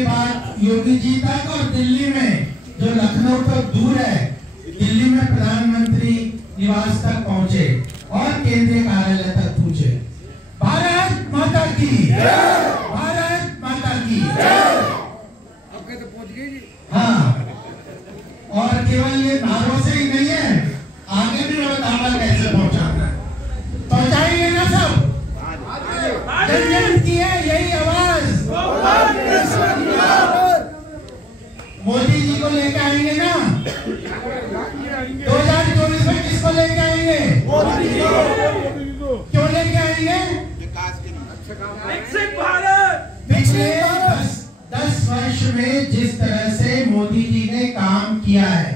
के बाद योगी जी तक और दिल्ली में जो लखनऊ तक दूर है, दिल्ली में प्रधानमंत्री निवास तक पहुंचे और केंद्रीय कार्यालय तक पहुंचे। भारत माता की भारत माता की आपके तो पहुंच गई। हाँ, और केवल ये नारों से ही नहीं है, आगे भी मैं बताऊंगा कैसे पहुंचाना है। पहुंचाएंगे ना सब? जन जन की है यही आवाज। मोदी जी को लेके आएंगे ना? 2024 में किसको लेके आएंगे? क्यों लेके आएंगे? विकसित भारत। पिछले 10 वर्ष में जिस तरह से मोदी जी ने काम किया है,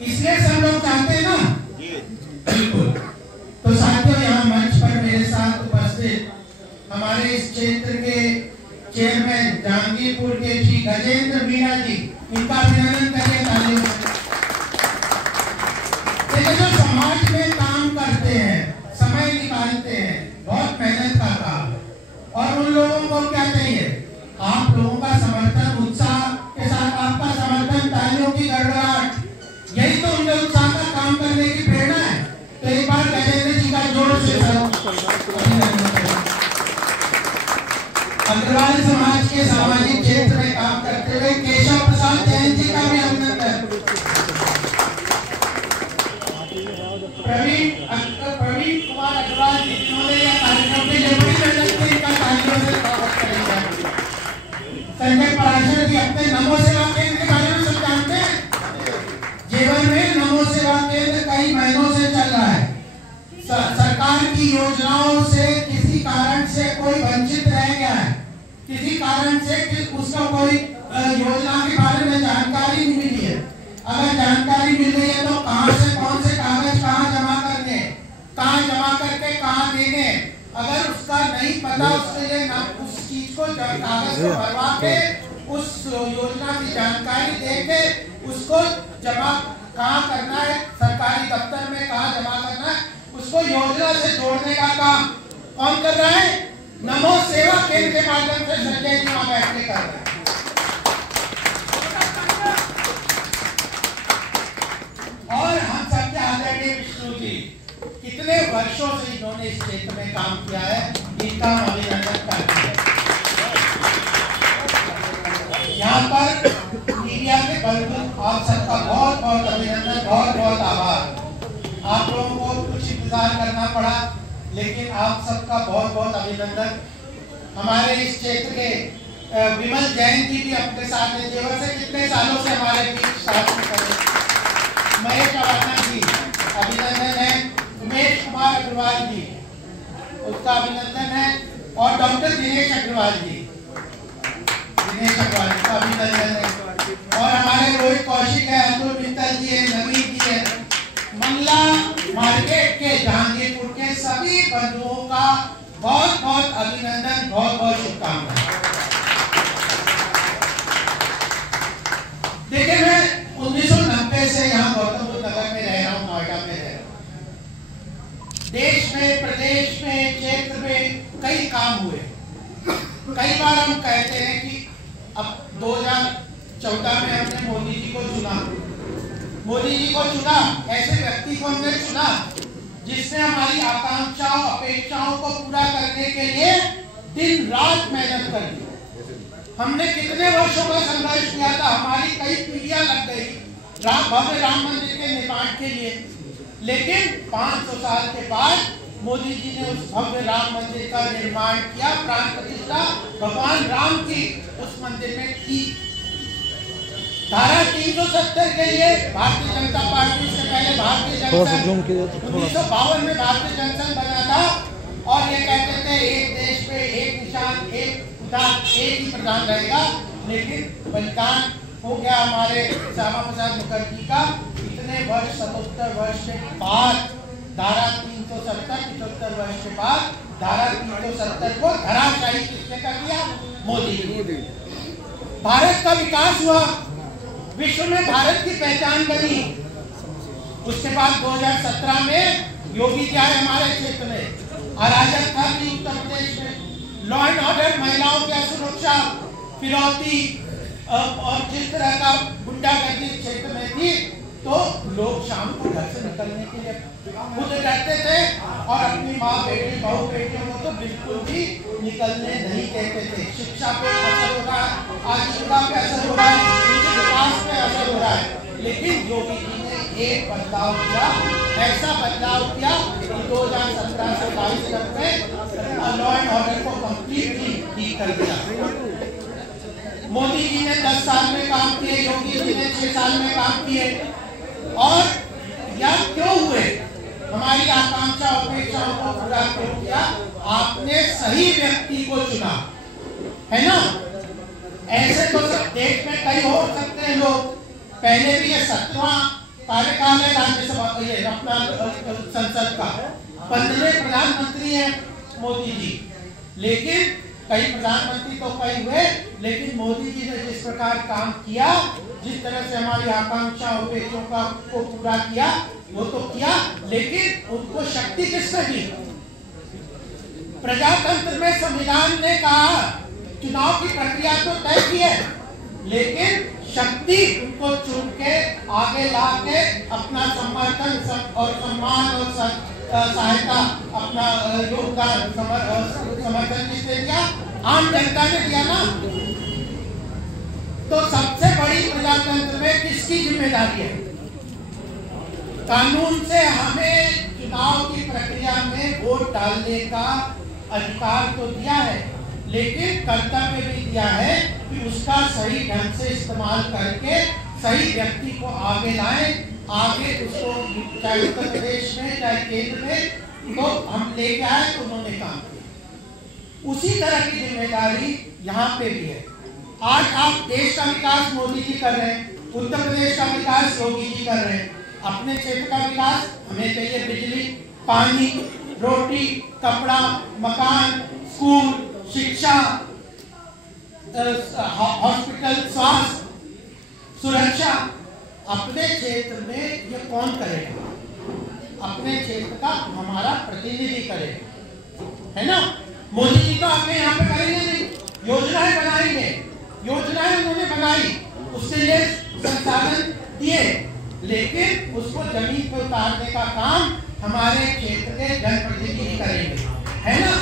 इसलिए सब लोग चाहते हैं ना। बिल्कुल। तो साथियों, यहाँ मंच पर मेरे साथ उपस्थित हमारे इस क्षेत्र के चेयरमैन जहांगीरपुर के श्री गजेंद्र मीणा जी, इनका अभिनंदन करिए तालियों से। देखिए, जो समाज में काम करते हैं, समय निकालते हैं, बहुत मेहनत का काम है, और उन लोगों को क्या चाहिए? आप लोगों का समर्थन, उत्साह के साथ आपका समर्थन, तालियों की गड़गड़ाहट, यही तो उनके उत्साह का काम करने की प्रेरणा है। तो एक बार गजेंद्र जी का जोर से अग्रवाल समाज के सामाजिक क्षेत्र में काम करते हुए केशव प्रसाद जैन जी का भी अभिनंदन। प्रवीण कुमार अग्रवाल जी, जिन्होंने यह कार्यक्रम के लिए बड़ी मेहनत की, इनका तालियों से स्वागत करेंगे। संजय पराशर जी, अपने नमो सेवा केंद्र के बारे में सब जानते हैं। जीवन में नमो सेवा केंद्र कई महीनों से चल रहा है। सरकार की योजनाओं से किसी कारण से कोई वंचित रह गया है, किसी कारण से उसको कोई योजना के बारे में जानकारी नहीं मिली है। अगर जानकारी मिल रही है तो कहां से कौन से कागज कहां जमा करने, कहां जमा करके कहां देने, अगर उसका नहीं पता, उसके लिए ना उस चीज को कागज को भरवा के उस योजना की जानकारी देके उसको जमा कहां करना है, सरकारी दफ्तर में कहां जमा करना है, उसको योजना से जोड़ने का काम कौन कर रहा है? नमो सेवा केंद्र के माध्यम से संजय जी वहां बैठ के कर रहे हैं। और हम सबके आदरणीय विष्णु जी, कितने वर्षों से इन्होंने इस क्षेत्र में काम किया है, इनका अभिनंदन करते हैं। यहाँ पर मीडिया के बलबूते आप सबका बहुत बहुत अभिनंदन, बहुत बहुत आभार। आप लोगों को कुछ इंतजार करना पड़ा, लेकिन आप सबका बहुत बहुत अभिनंदन। हमारे इस क्षेत्र के विमल जैन जी भी अपने साथ हैं, जेवर से कितने सालों से हमारे बीच साथ में खड़े। महेश अवाना जी अभिनंदन है, उमेश कुमार अग्रवाल जी उसका अभिनंदन है, और डॉक्टर दिनेश अग्रवाल जी, दिनेश अग्रवाल जी का अभिनंदन है, और हमारे रोहित कौशिक है, अतुल मित्तल जी है, नवीन जी है। मंगला मार्केट के जहांगीरपुर के सभी बंधुओं का बहुत बहुत अभिनंदन, बहुत बहुत शुभकामनाएं। देखिए, मैं 1990 से यहाँ गौतम बुद्ध नगर में रह रहा हूँ, नोएडा में रह रहा हूँ। देश में, प्रदेश में, क्षेत्र में कई काम हुए। कई बार हम कहते हैं कि अब 2014 में हमने मोदी जी को चुना। मोदी जी को चुना, ऐसे व्यक्ति को हमने चुना जिसने हमारी आकांक्षाओं, अपेक्षाओं को पूरा करने के लिए दिन रात मेहनत करी। हमने कितने वर्षों का संघर्ष किया था, हमारी कई पीढ़ियां लग गई भव्य राम मंदिर के निर्माण के लिए, लेकिन 500 साल के बाद मोदी जी ने उस भव्य राम मंदिर का निर्माण किया, प्राण प्रतिष्ठा भगवान राम की उस मंदिर में की। धारा 370 के लिए भारतीय जनता पार्टी से पहले भारतीय जनसंघ 1952 में भारतीय जनसंघ बना था, और ये कहते थे एक देश पे एक निशान, एक ही प्रधान रहेगा। लेकिन बलिदान हो गया हमारे श्यामा प्रसाद मुखर्जी का। इतने वर्ष, 77 वर्ष के बाद धारा 370, 75 वर्ष के बाद धारा 370 को धराशायी किसने कर दिया? मोदी। भारत का विकास हुआ, विश्व में भारत की पहचान बनी। उसके बाद 2017 में योगी जी आए हमारे क्षेत्र में, अराजकता थी उत्तर प्रदेश में, लॉ एंड ऑर्डर, महिलाओं की सुरक्षा, फिरौती, और जिस तरह का गुंडागर्दी क्षेत्र में थी, तो लोग शाम को घर से निकलने के लिए खुद रहते थे और अपनी माँ बेटी बहू बेटियों को तो बिल्कुल भी निकलने नहीं कहते थे। शिक्षा पे असर हो रहा है, आजीविका पे असर हो रहा है, उनके विकास पे असर हो रहा है। लेकिन योगी जी ने एक बदलाव किया, ऐसा बदलाव किया कि 2017 से 22 तक में लॉ एंड ऑर्डर को कंप्लीटली ठीक कर दिया। मोदी जी ने 10 साल में काम किए, योगी जी ने 6 साल में काम किए। और यह क्यों हुए? हमारी आकांक्षा अपेक्षाओं को पूरा क्यों किया? आपने सही व्यक्ति को चुना, है ना? ऐसे तो देश में कई हो सकते हैं लोग, पहले भी ये 17वां कार्यकाल है राज्यसभा, ये अपना संसद का 15वें प्रधानमंत्री है मोदी जी। लेकिन कई प्रधानमंत्री तो कई हुए, लेकिन मोदी जी ने जिस प्रकार काम किया, जिस तरह से हमारी आकांक्षा और अपेक्षाओं को पूरा किया, वो तो किया, लेकिन उनको शक्ति किसने दी? प्रजातंत्र में संविधान ने कहा चुनाव की प्रक्रिया तो तय की है, लेकिन शक्ति उनको चुन के आगे ला के अपना समर्थन और सम्मान और सहायता, अपना योगदान समर्थन किसने दिया? आम जनता ने दिया ना। तो सबसे बड़ी प्रजातंत्र में किसकी जिम्मेदारी है? कानून से हमें चुनाव की प्रक्रिया में वोट डालने का अधिकार तो दिया है, लेकिन कर्तव्य भी दिया है कि उसका सही ढंग से इस्तेमाल करके सही व्यक्ति को आगे लाएं, आगे उसको चाहे उत्तर प्रदेश में चाहे केंद्र में तो हम लेके आए, तो उन्होंने काम किया। उसी तरह की जिम्मेदारी यहाँ पे भी है। आज आप देश का विकास मोदी जी कर रहे हैं, उत्तर प्रदेश का विकास योगी जी कर रहे हैं। अपने क्षेत्र का विकास हमें चाहिए बिजली, पानी, रोटी, कपड़ा, मकान, स्कूल, शिक्षा, हॉस्पिटल, स्वास्थ्य, सुरक्षा। अपने क्षेत्र में ये कौन करेगा? अपने क्षेत्र का हमारा प्रतिनिधि करेगा, है ना? मोदी जी तो आके यहाँ पे करेंगे नहीं, योजनाएं बनाएंगे, योजनाएं उन्होंने बनाई, उसके लिए संसाधन दिए, लेकिन उसको जमीन पर उतारने का काम हमारे क्षेत्र के जनप्रतिनिधि करेंगे, है ना?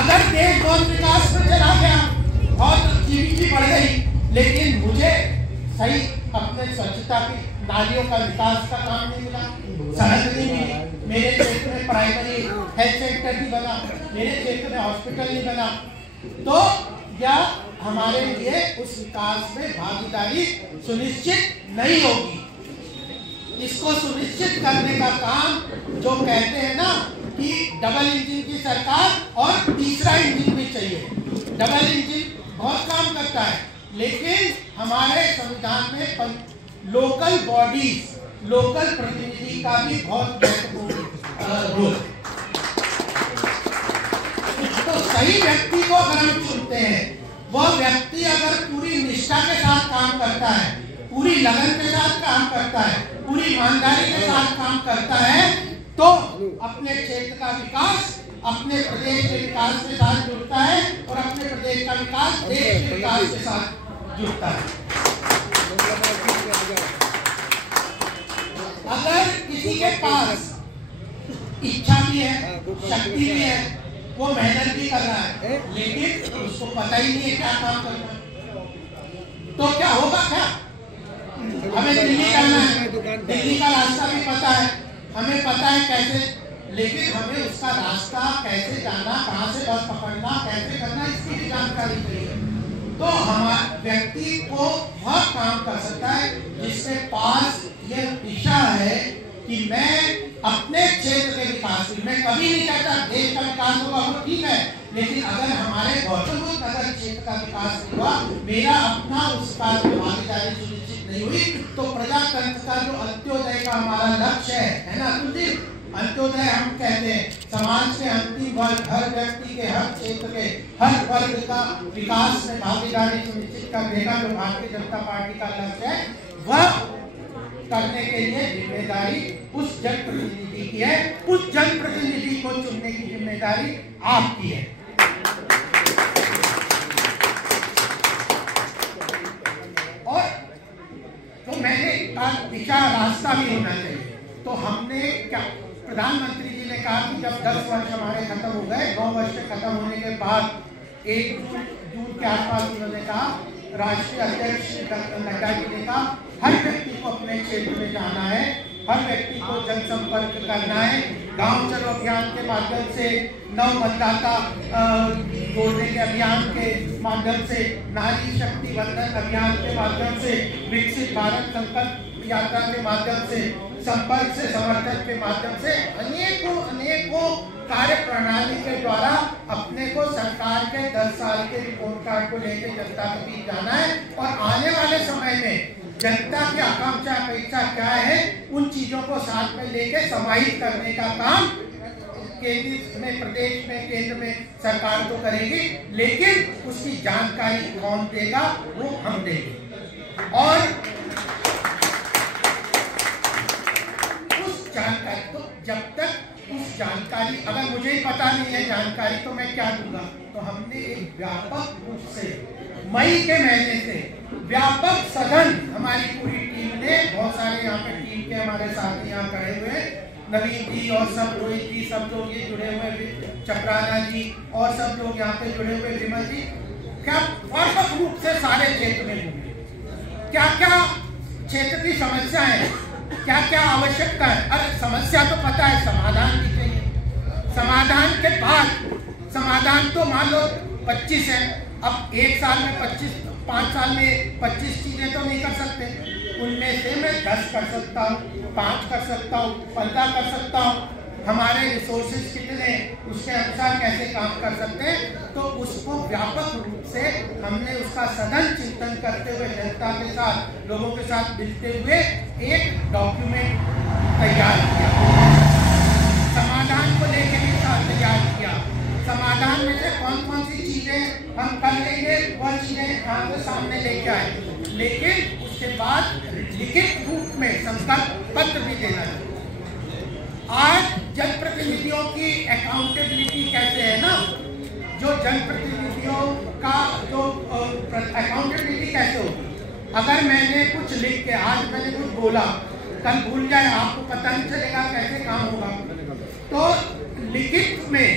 अगर देश बहुत विकास में चला गया, बहुत जीडीपी बढ़ गई, लेकिन मुझे सही अपने स्वच्छता की नालियों का विकास का काम नहीं मिला, सड़क नहीं मिली, मेरे क्षेत्र में प्राइमरी हेल्थ सेंटर नहीं बना, मेरे क्षेत्र में हॉस्पिटल नहीं बना, तो क्या हमारे लिए उस विकास में भागीदारी सुनिश्चित नहीं होगी? इसको सुनिश्चित करने का काम जो कहते हैं ना कि डबल इंजन की सरकार और तीसरा इंजन भी चाहिए। डबल इंजन बहुत काम करता है, लेकिन हमारे संविधान में लोकल बॉडीज, लोकल प्रतिनिधि का भी बहुत महत्वपूर्ण रोल। तो सही व्यक्ति को अगर हम चुनते हैं, वह व्यक्ति अगर पूरी निष्ठा के साथ काम करता है, पूरी लगन के साथ काम करता है, पूरी ईमानदारी के साथ काम करता है, तो अपने क्षेत्र का विकास अपने प्रदेश के विकास के साथ जुड़ता है और अपने प्रदेश का विकास देश के विकास के साथ जुड़ता है। अगर किसी के पास इच्छा भी है, शक्ति भी है, वो मेहनत भी कर रहा है, लेकिन उसको पता ही नहीं है क्या काम करना है, तो क्या होगा? क्या हमें दिल्ली जाना है, दिल्ली का रास्ता भी पता है, हमें पता है कैसे, लेकिन हमें उसका रास्ता कैसे जाना, कहाँ से बस पकड़ना, कैसे करना, इसकी भी जानकारी चाहिए। तो हमारे व्यक्ति को वह काम कर सकता है जिसके पास यह दिशा है कि मैं अपने क्षेत्र के विकास में, मैं कभी नहीं कहता देश का विकास होगा, वो ठीक है, लेकिन अगर हमारे गौतम बुद्ध नगर क्षेत्र का विकास हुआ, मेरा अपना उस काल में भागीदारी सुनिश्चित नहीं हुई, तो प्रजातंत्र का जो अंत्योदय का हमारा लक्ष्य है ना कुलदीप, अंत्योदय हम कहते हैं समाज के अंतिम वर्ग, हर व्यक्ति के, हर क्षेत्र के, हर वर्ग का विकास में भागीदारी सुनिश्चित करने का जो भारतीय जनता पार्टी का लक्ष्य है, वह करने के लिए जिम्मेदारी उस जनप्रतिनिधि की है, उस जनप्रतिनिधि को चुनने की जिम्मेदारी आपकी है। तीसरा रास्ता भी होना चाहिए। तो हमने क्या, प्रधानमंत्री जी ने कहा कि जब 10 वर्ष हमारे खत्म हो गए, 9 वर्ष खत्म होने के बाद 1 जून के आसपास उन्होंने कहा, राष्ट्रीय अध्यक्ष नड्डा जी ने कहा, हर व्यक्ति को अपने क्षेत्र में जाना है, हर व्यक्ति को जनसंपर्क करना है। गांव चलो अभियान के माध्यम से, नव मतदाता जोड़ने के अभियान के माध्यम से, नारी शक्ति वंदन अभियान के माध्यम से, विकसित भारत संकल्प यात्रा के माध्यम से, संपर्क से समर्थन के माध्यम से, अनेकों कार्य प्रणाली के द्वारा अपने को सरकार के 10 साल के रिपोर्ट कार्ड को लेकर जनता के बीच जाना है। और आने वाले समय में जनता की आकांक्षा अपेक्षा क्या है, उन चीजों को साथ में लेकर समाहित करने का काम केंद्र में, प्रदेश में, केंद्र में सरकार तो करेगी, लेकिन उसकी जानकारी कौन देगा, वो हम देंगे। और उस जानकारी को, जब तक उस जानकारी, अगर मुझे ही पता नहीं है जानकारी, तो मैं क्या दूंगा। तो हमने एक व्यापक रूप से मई के महीने से व्यापक सघन, हमारी पूरी टीम ने, बहुत सारे यहाँ पे टीम के हमारे साथी यहाँ खड़े हुए हैं, नवीन जी और सब, रोहित जी, सब लोग ये जुड़े हुए, चपराना जी और सब लोग यहाँ पे जुड़े हुए, विमल जी, क्या व्यापक रूप से सारे क्षेत्र में घूमे, क्या क्या क्षेत्र की समस्याएं हैं, क्या क्या आवश्यकता है। अरे समस्या तो पता है, समाधान भी चाहिए। समाधान के बाद, समाधान तो मान लो 25 है, अब 1 साल में 25, 5 साल में 25 चीजें तो नहीं कर सकते, उनमें से मैं 10 कर सकता हूँ, 5 कर सकता हूँ, 15 कर सकता हूँ। हमारे रिसोर्सेज कितने, उसके अनुसार कैसे काम कर सकते हैं। तो उसको व्यापक रूप से हमने उसका सघन चिंतन करते हुए, जनता के साथ, लोगों के साथ मिलते हुए एक डॉक्यूमेंट तैयार किया, समाधान को लेकर भी तैयार किया। समाधान में से कौन कौन सी चीजें हम कर लेंगे, वह चीजें यहाँ पे सामने लेके आए, लेकिन उसके बाद लिखित रूप में संकल्प पत्र भी देना है। आज जनप्रतिनिधियों की अकाउंटेबिलिटी कैसे है ना, जो जनप्रतिनिधियों का जो अकाउंटेबिलिटी कैसे होगी। अगर मैंने कुछ लिख के, आज मैंने कुछ बोला, कल भूल जाए, आपको पता नहीं चलेगा कैसे काम होगा। तो लिखित में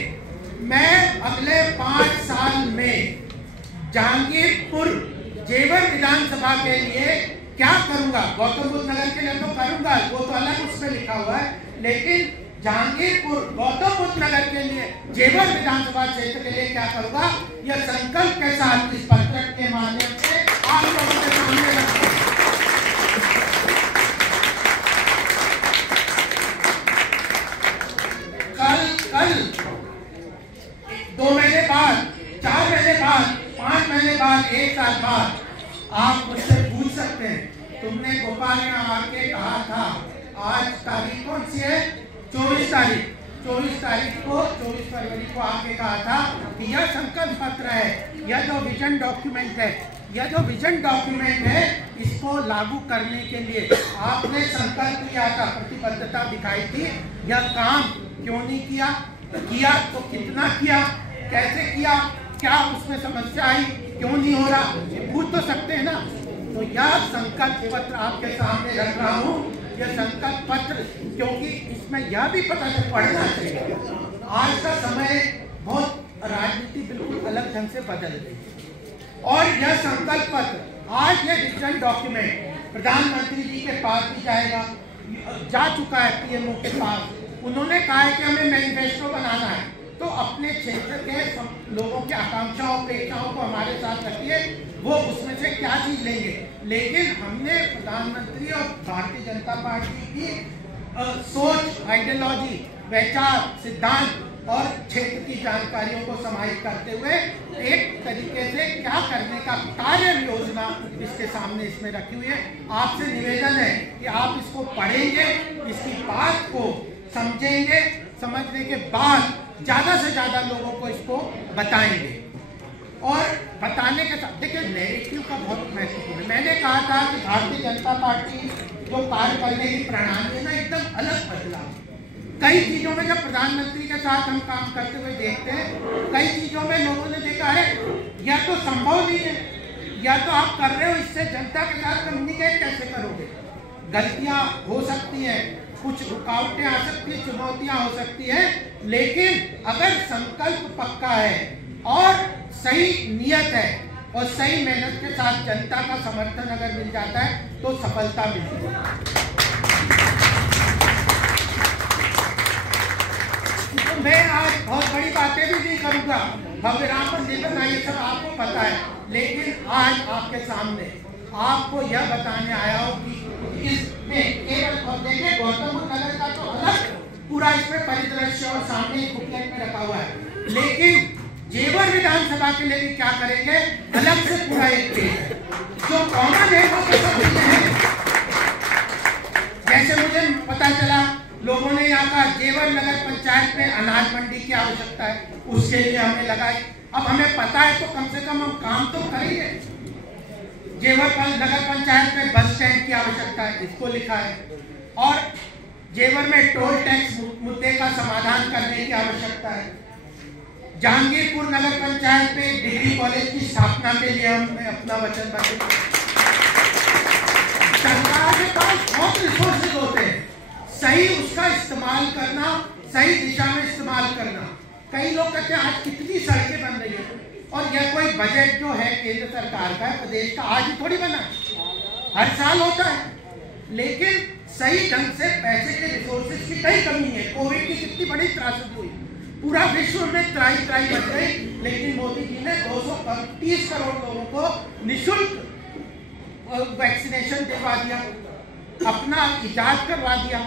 मैं अगले 5 साल में जहांगीरपुर जेवर विधानसभा के लिए क्या करूंगा, गौतम बुद्ध नगर के लिए तो करूंगा, वो तो अलग उसमें लिखा हुआ है, लेकिन जहांगीरपुर गौतम बुद्ध नगर के लिए, जेवर विधानसभा क्षेत्र के लिए क्या करूंगा, यह संकल्प के साथ इस पत्र के माध्यम से आप लोगों के सामने रखते हैं। कल 2 महीने बाद, 4 महीने बाद, 5 महीने बाद, 1 साल बाद आप मुझसे पूछ सकते हैं, तुमने भोपाल में आके कहा था, आज तारीख कौन सी है, 24 तारीख, 24 तारीख को, 24 फरवरी को आके कहा था कि यह संकल्प पत्र है, यह जो विजन डॉक्यूमेंट है, यह जो विजन डॉक्यूमेंट है, इसको लागू करने के लिए आपने संकल्प किया था, प्रतिबद्धता दिखाई थी। यह काम क्यों नहीं किया, किया तो कितना किया, कैसे किया, क्या उसमें समस्या आई, क्यों नहीं हो रहा, पूछ तो सकते हैं ना। तो यह संकल्प पत्र आपके सामने रख रहा हूँ, यह संकल्प पत्र, क्योंकि इसमें यह भी पता चल पड़ना चाहिए आज का समय बहुत, राजनीति बिल्कुल अलग ढंग से बदल गई, और यह संकल्प पत्र आज ये विजन डॉक्यूमेंट प्रधानमंत्री जी के पास भी जाएगा, जा चुका है पीएमओ के पास। उन्होंने कहा है कि हमें मैनिफेस्टो बनाना है, तो अपने क्षेत्र के लोगों की आकांक्षाओं, अपेक्षाओं को हमारे साथ रखिए, वो उसमें से क्या चीज लेंगे। लेकिन हमने प्रधानमंत्री और भारतीय जनता पार्टी की सोच, आइडियोलॉजी, विचार, सिद्धांत और क्षेत्र की जानकारियों को समाहित करते हुए एक तरीके से क्या करने का कार्य योजना इसके सामने इसमें रखी हुई है। आपसे निवेदन है कि आप इसको पढ़ेंगे, इसकी बात को समझेंगे, समझने के बाद ज्यादा से ज्यादा लोगों को इसको बताएंगे, और बताने के साथ देखिए नैरेटिव का बहुत महत्वपूर्ण है। मैंने कहा था कि भारतीय जनता पार्टी जो कार्य करने की प्रणाली है ना, एकदम अलग बदला। कई चीजों में जब प्रधानमंत्री के साथ हम काम करते हुए देखते हैं, कई चीजों में लोगों ने देखा है यह तो संभव नहीं है, या तो आप कर रहे हो, इससे जनता के साथ कम्युनिकेट कैसे करोगे। गलतियां हो सकती हैं, कुछ रुकावटें आ सकती हैं, चुनौतियां हो सकती हैं, लेकिन अगर संकल्प पक्का है और सही नियत है और सही मेहनत के साथ जनता का समर्थन अगर मिल जाता है तो सफलता मिलती है। तो मैं आज बहुत बड़ी बातें भी नहीं करूंगा, भव्य राम मंदिर में ये सब आपको पता है, लेकिन आज आपके सामने आपको यह बताने आया हूँ कि इसमें केवल, और देखिए गौतम बुद्ध नगर का तो अलग पूरा इसमें परिदृश्य और सामने बुकलेट में रखा हुआ है, लेकिन जेवर विधानसभा के लिए भी क्या करेंगे अलग से पूरा एक पेज है जो कॉमन है वो तो सब हैं। जैसे मुझे पता चला लोगों ने यहाँ का जेवर नगर पंचायत में अनाज मंडी की आवश्यकता है, उसके लिए हमने लगाई। अब हमें पता है तो कम से कम हम काम तो करेंगे। जेवर नगर पंचायत में बस स्टैंड की आवश्यकता है, इसको लिखा है। और जेवर में टोल टैक्स मुद्दे का समाधान करने की आवश्यकता है। जहांगीरपुर नगर पंचायत में डिग्री कॉलेज की स्थापना के लिए हमने अपना वचन बद्ध। सरकार के पास बहुत रिसोर्सेज होते हैं, सही उसका इस्तेमाल करना, सही दिशा में इस्तेमाल करना। कई लोग कहते हैं आज कितनी सड़कें बन रही है, और यह कोई बजट जो है केंद्र सरकार का, प्रदेश का, आज ही थोड़ी बना, हर साल होता है, लेकिन सही ढंग से पैसे के रिसोर्सेज की कई कमी है। कोविड की कितनी बड़ी त्रासदी हुई, पूरा विश्व में त्राई बच गई, लेकिन मोदी जी ने 230 करोड़ लोगों को निःशुल्क वैक्सीनेशन दिलवा दिया, अपना इजाद करवा दिया।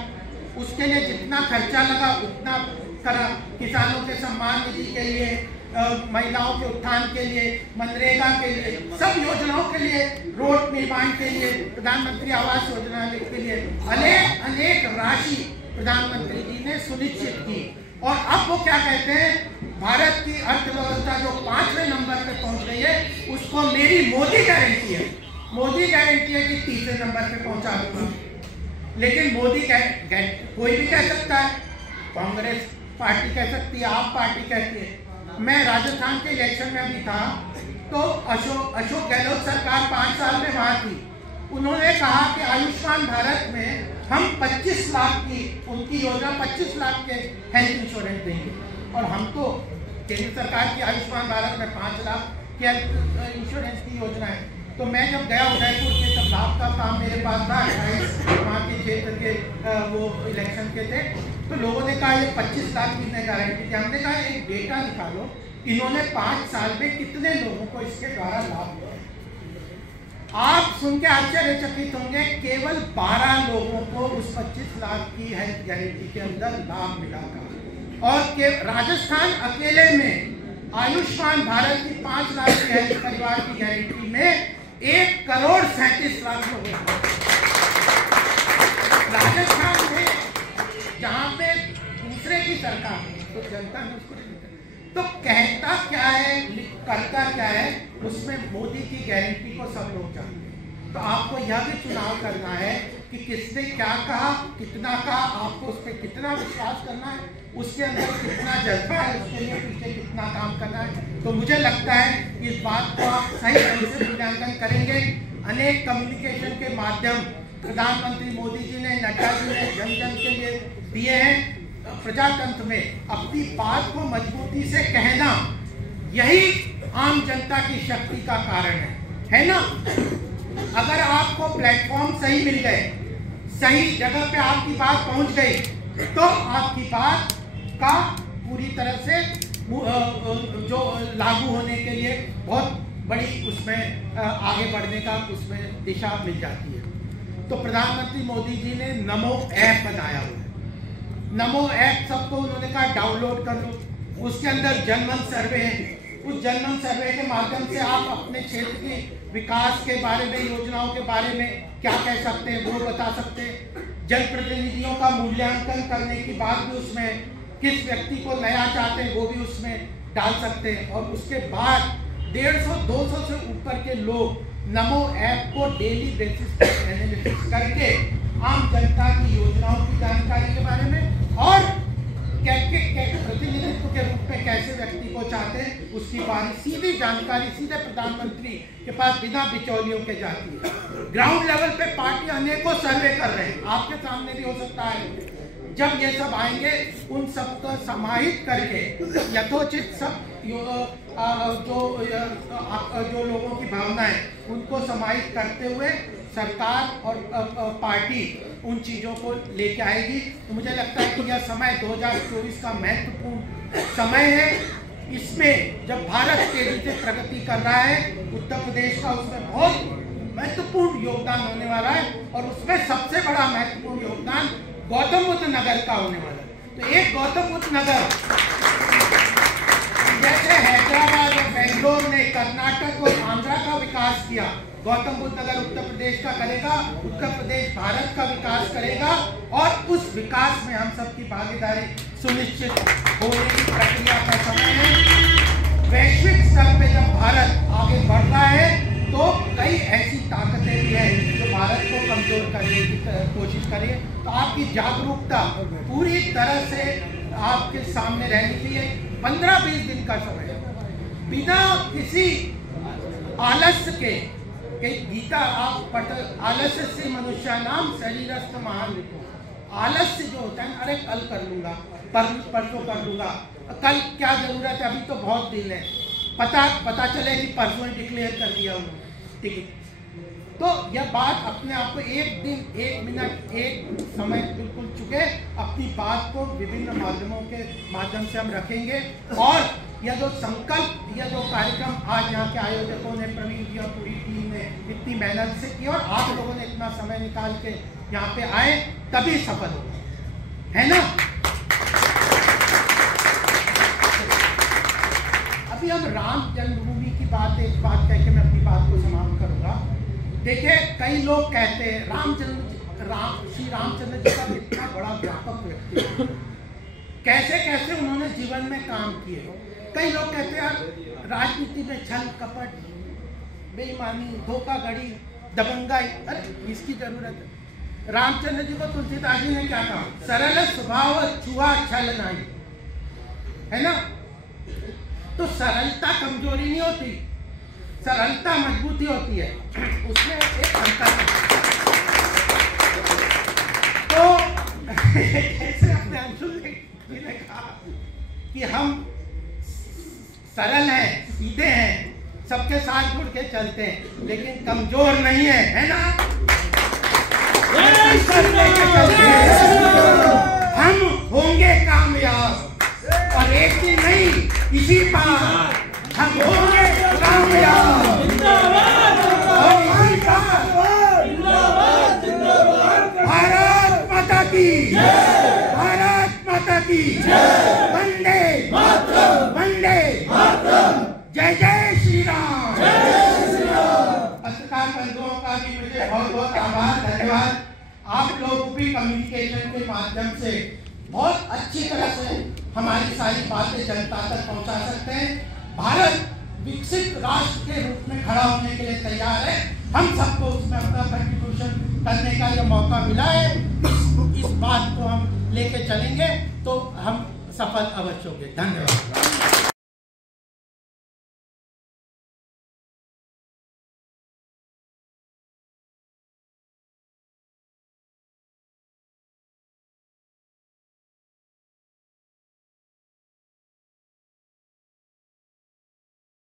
उसके लिए जितना खर्चा लगा उतना करा। किसानों के सम्मान निधि के लिए, महिलाओं के उत्थान के लिए, मनरेगा के लिए, सब योजनाओं के लिए, रोड निर्माण के लिए, प्रधानमंत्री आवास योजना के लिए अनेक राशि प्रधानमंत्री जी ने सुनिश्चित की। और अब वो क्या कहते हैं, भारत की अर्थव्यवस्था जो 5वें नंबर पे पहुंच गई है, उसको मेरी मोदी गारंटी है। मोदी गारंटी है कि 3रे नंबर पे पहुंचा दूंगा। लेकिन मोदी कोई भी कह सकता है, कांग्रेस पार्टी कह सकती है, आप पार्टी कहती है। मैं राजस्थान के इलेक्शन में अभी था तो अशोक गहलोत सरकार 5 साल में वहां थी। उन्होंने कहा कि आयुष्मान भारत में हम 25 लाख की, उनकी योजना 25 लाख के हेल्थ इंश्योरेंस देंगे, और हम तो केंद्र सरकार की आयुष्मान भारत में 5 लाख की हेल्थ इंश्योरेंस की योजना है। तो मैं जब गया उदयपुर के, तब लाभ का काम मेरे पास था, 28 वहाँ के क्षेत्र के वो इलेक्शन के थे, तो लोगों ने कहा ये 25 लाख की गारंटी दी। हमने कहा एक डेटा निकालो, इन्होंने 5 साल में कितने लोगों को इसके द्वारा लाभ दिया। आप सुन के आश्चर्यचकित होंगे, केवल 12 लोगों को उस 25 लाख की हेल्थ गारंटी के अंदर लाभ मिला था। और राजस्थान अकेले में आयुष्मान भारत की 5 लाख की हेल्थ परिवार की गारंटी में 1,37,00,000 लोग राजस्थान में, जहां पे दूसरे की सरकार, तो जनता ने उसको नहीं दिया। तो कहता क्या है, करता क्या है, उसमें मोदी की गारंटी को सब लोग जानते हैं। तो आपको यह भी चुनाव करना है कि किसने क्या कहा, कितना कहा, आपको उस पर कितना विश्वास करना है, उसके अंदर कितना जज्बा है, उसके लिए पीछे कितना काम करना है। तो मुझे लगता है इस बात को आप सही ढंग से मूल्यांकन करेंगे। अनेक कम्युनिकेशन के माध्यम प्रधानमंत्री मोदी जी ने, नड्डा जी ने जन जन के लिए दिए हैं। प्रजातंत्र में अपनी बात को मजबूती से कहना, यही आम जनता की शक्ति का कारण है ना। अगर आपको प्लेटफॉर्म सही मिल गए, सही जगह पे आपकी बात पहुंच गई, तो आपकी बात का पूरी तरह से जो लागू होने के लिए बहुत बड़ी उसमें आगे बढ़ने का उसमें दिशा मिल जाती है। तो प्रधानमंत्री मोदी जी ने नमो ऐप बनाया हुआ है। नमो ऐप सबको उन्होंने कहा डाउनलोड कर लो। उसके अंदर जनमन सर्वे है। उस जनमन सर्वे के माध्यम से आप अपने क्षेत्र के विकास के बारे में, योजनाओं के बारे में क्या कह सकते हैं वो बता सकते हैं। जनप्रतिनिधियों का मूल्यांकन करने की बात भी उसमें, किस व्यक्ति को नया चाहते हैं वो भी उसमें डाल सकते हैं। और उसके बाद 150-200 से ऊपर के लोग नमो ऐप को डेली बेसिस पर एनालिसिस करके आम जनता की योजनाओं की जानकारी के बारे में और प्रतिनिधित्व के रूप में कैसे व्यक्ति को चाहते हैं, उसकी बारी सीधी जानकारी सीधे प्रधानमंत्री के पास बिना बिचौलियों के जाती है। ग्राउंड लेवल पे पार्टी अनेकों सर्वे कर रहे हैं, आपके सामने भी हो सकता है। जब ये सब आएंगे उन सबको समाहित करके यथोचित सब जो लोगों की भावनाएं उनको समाहित करते हुए सरकार और पार्टी उन चीज़ों को लेके आएगी। तो मुझे लगता है कि यह समय 2024 का महत्वपूर्ण समय है। इसमें जब भारत तेजी से प्रगति कर रहा है, उत्तर प्रदेश का उसमें बहुत महत्वपूर्ण योगदान होने वाला है और उसमें सबसे बड़ा महत्वपूर्ण योगदान गौतम बुद्ध नगर का होने वाला है। तो एक गौतम बुद्ध नगर जैसे हैदराबाद और बेंगलोर ने कर्नाटक और आंध्रा का विकास किया, गौतम बुद्ध नगर उत्तर प्रदेश का करेगा, उत्तर प्रदेश भारत का विकास करेगा और उस विकास में हम सबकी भागीदारी सुनिश्चित होने की प्रक्रिया का समय है। वैश्विक स्तर पे जब भारत आगे बढ़ रहा है तो कई ऐसी ताकतें भी हैं जो भारत को कमजोर करने की कोशिश करें। तो आपकी जागरूकता पूरी तरह से आपके सामने रहनी चाहिए। 15-20 दिन का समय है, बिना किसी आलस्य के गीता आप पढ़, आलस्य से मनुष्य नाम शरीरस्थ महान लिखो। आलस्य जो होता है, अरे कल कर लूंगा, परसों कर लूंगा, कल क्या जरूरत है, अभी तो बहुत दिन है, पता चले कि परसों डिक्लेयर कर दिया उन्होंने टिकट। तो यह बात अपने आप को एक दिन, एक मिनट, एक समय बिल्कुल चुके, अपनी बात को विभिन्न माध्यमों के माध्यम से हम रखेंगे। और यह जो संकल्प, यह जो कार्यक्रम आज यहाँ के आयोजकों ने, प्रवीण जी और पूरी टीम ने इतनी मेहनत से किया और आप लोगों ने इतना समय निकाल के यहाँ पे आए, तभी सफल हो, है ना। अभी हम राम जन्मभूमि की बात, एक बात कह के मैं अपनी बात को समाप्त करूंगा। देखिए, कई लोग कहते हैं श्री रामचंद्र जी का इतना बड़ा व्यापक व्यक्ति, कैसे कैसे उन्होंने जीवन में काम किए। कई लोग कहते हैं राजनीति में छल कपट, बेईमानी, धोखाधड़ी, दबंगाई, अरे इसकी जरूरत है। रामचंद्र जी को तुलसीदास जी ने क्या कहा, सरल स्वभाव छुआ छल नहीं, है ना। तो सरलता कमजोरी नहीं होती, सरलता मजबूती होती है, उसमें एक अंतर है। तो जैसे अपने अंशुल जी ने कहा कि हम सरल हैं, सीधे हैं, सबके साथ जुड़ के चलते हैं, लेकिन कमजोर नहीं है, है ना। हम होंगे कामयाब और एक दिन नहीं, इसी बार हम होंगे कामयाब। और इसी बार भारत माता की, भारत माता की वंदे वंदे, जय जय श्री राम। पत्रकार बंधुओं का भी मुझे बहुत बहुत आभार, धन्यवाद। आप लोग भी कम्युनिकेशन के माध्यम से बहुत अच्छी तरह से हमारी सारी बातें जनता तक पहुंचा सकते हैं। भारत विकसित राष्ट्र के रूप में खड़ा होने के लिए तैयार है, हम सबको उसमें अपना कंट्रीब्यूशन करने का यह मौका मिला है। इस बात को हम लेके चलेंगे तो हम सफल अवश्य होंगे। धन्यवाद।